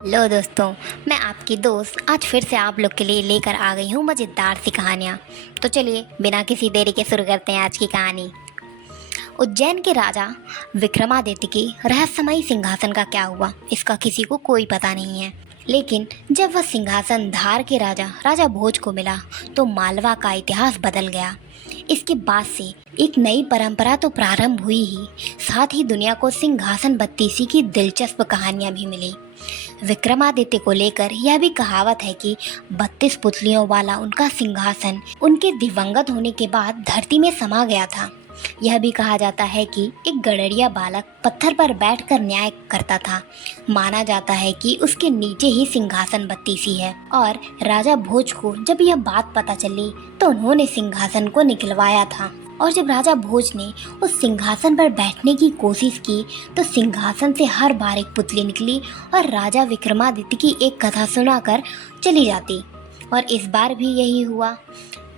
Hello दोस्तों, मैं आपकी दोस्त आज फिर से आप लोग के लिए लेकर आ गई हूँ मज़ेदार सी कहानियाँ। तो चलिए बिना किसी देरी के शुरू करते हैं आज की कहानी। उज्जैन के राजा विक्रमादित्य की रहस्यमयी सिंहासन का क्या हुआ, इसका किसी को कोई पता नहीं है। लेकिन जब वह सिंहासन धार के राजा राजा भोज को मिला तो मालवा का इतिहास बदल गया। इसके बाद से एक नई परंपरा तो प्रारंभ हुई ही, साथ ही दुनिया को सिंहासन बत्तीसी की दिलचस्प कहानियां भी मिली। विक्रमादित्य को लेकर यह भी कहावत है कि 32 पुतलियों वाला उनका सिंहासन उनके दिवंगत होने के बाद धरती में समा गया था। यह भी कहा जाता है कि एक गडरिया बालक पत्थर पर बैठकर न्याय करता था। माना जाता है कि उसके नीचे ही सिंहासन बत्तीसी है, और राजा भोज को जब यह बात पता चली तो उन्होंने सिंहासन को निकलवाया था। और जब राजा भोज ने उस सिंहासन पर बैठने की कोशिश की तो सिंहासन से हर बार एक पुतली निकली और राजा विक्रमादित्य की एक कथा सुनाकर चली जाती। और इस बार भी यही हुआ।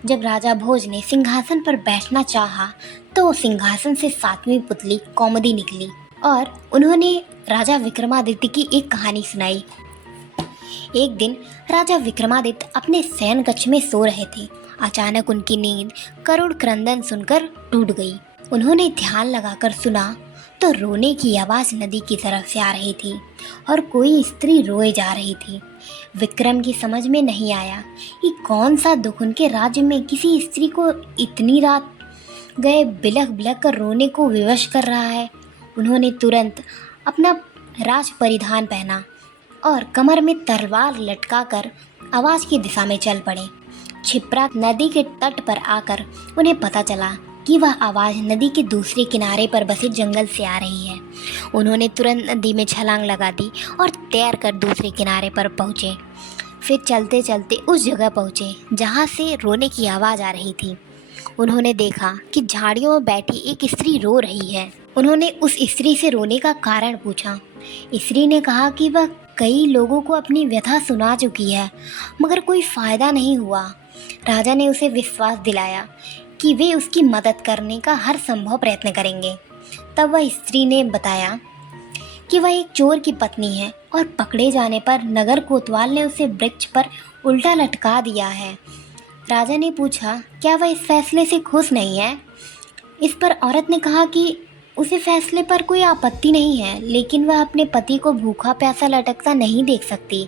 जब राजा भोज ने सिंहासन पर बैठना चाहा तो सिंहासन से 7वीं पुतली कौमुदी निकली और उन्होंने राजा विक्रमादित्य की एक कहानी सुनाई। एक दिन राजा विक्रमादित्य अपने शयन कक्ष में सो रहे थे। अचानक उनकी नींद करुण क्रंदन सुनकर टूट गई। उन्होंने ध्यान लगाकर सुना तो रोने की आवाज़ नदी की तरफ से आ रही थी और कोई स्त्री रोए जा रही थी। विक्रम की समझ में नहीं आया कि कौन सा दुख उनके राज्य में किसी स्त्री को इतनी रात गए बिलख बिलख कर रोने को विवश कर रहा है। उन्होंने तुरंत अपना राज परिधान पहना और कमर में तलवार लटकाकर आवाज़ की दिशा में चल पड़े। क्षिप्रा नदी के तट पर आकर उन्हें पता चला कि वह आवाज़ नदी के दूसरे किनारे पर बसे जंगल से आ रही है। उन्होंने तुरंत नदी में छलांग लगा दी और तैरकर दूसरे किनारे पर पहुँचे। फिर चलते चलते उस जगह पहुँचे जहाँ से रोने की आवाज़ आ रही थी। उन्होंने देखा कि झाड़ियों में बैठी एक स्त्री रो रही है। उन्होंने उस स्त्री से रोने का कारण पूछा। स्त्री ने कहा कि वह कई लोगों को अपनी व्यथा सुना चुकी है, मगर कोई फ़ायदा नहीं हुआ। राजा ने उसे विश्वास दिलाया कि वे उसकी मदद करने का हर संभव प्रयत्न करेंगे। तब वह स्त्री ने बताया कि वह एक चोर की पत्नी है और पकड़े जाने पर नगर कोतवाल ने उसे वृक्ष पर उल्टा लटका दिया है। राजा ने पूछा, क्या वह इस फैसले से खुश नहीं है? इस पर औरत ने कहा कि उसे फैसले पर कोई आपत्ति नहीं है, लेकिन वह अपने पति को भूखा प्यासा लटकता नहीं देख सकती।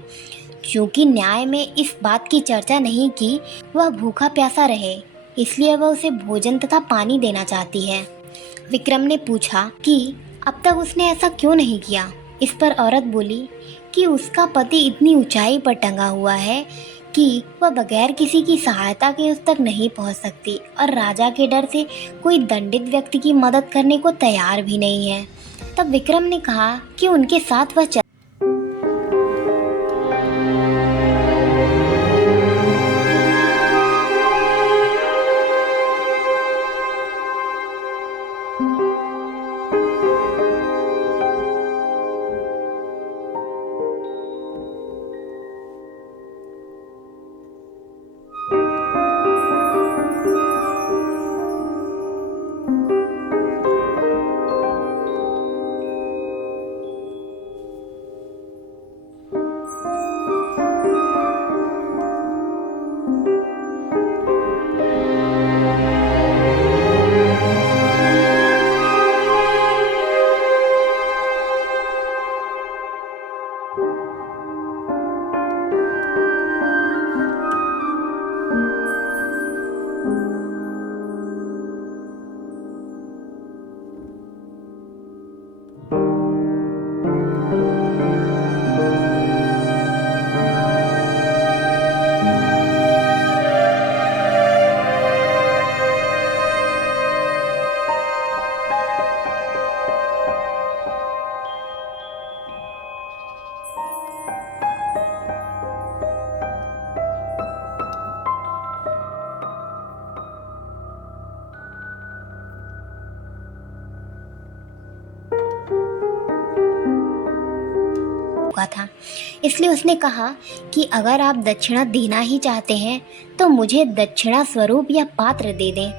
क्योंकि न्याय में इस बात की चर्चा नहीं कि वह भूखा प्यासा रहे, इसलिए वह उसे भोजन तथा पानी देना चाहती है। विक्रम ने पूछा कि अब तक उसने ऐसा क्यों नहीं किया। इस पर औरत बोली कि उसका पति इतनी ऊंचाई पर टंगा हुआ है कि वह बगैर किसी की सहायता के उस तक नहीं पहुंच सकती, और राजा के डर से कोई दंडित व्यक्ति की मदद करने को तैयार भी नहीं है। तब विक्रम ने कहा कि उनके साथ वह हुआ था। इसलिए उसने कहा कि अगर आप दक्षिणा देना ही चाहते हैं तो मुझे दक्षिणा स्वरूप यह पात्र दे दें,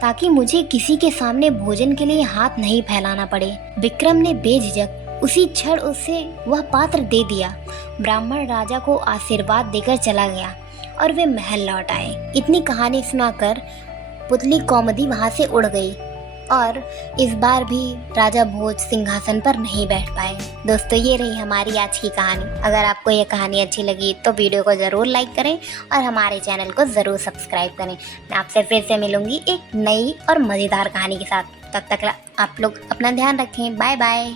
ताकि मुझे किसी के सामने भोजन के लिए हाथ नहीं फैलाना पड़े। विक्रम ने बेझिझक उसी क्षण उसे वह पात्र दे दिया। ब्राह्मण राजा को आशीर्वाद देकर चला गया और वे महल लौट आए। इतनी कहानी सुनाकर पुतली कौमुदी वहाँ से उड़ गई और इस बार भी राजा भोज सिंहासन पर नहीं बैठ पाए। दोस्तों, ये रही हमारी आज की कहानी। अगर आपको ये कहानी अच्छी लगी तो वीडियो को ज़रूर लाइक करें और हमारे चैनल को ज़रूर सब्सक्राइब करें। मैं आपसे फिर से मिलूंगी एक नई और मज़ेदार कहानी के साथ। तब तक आप लोग अपना ध्यान रखें। Bye bye.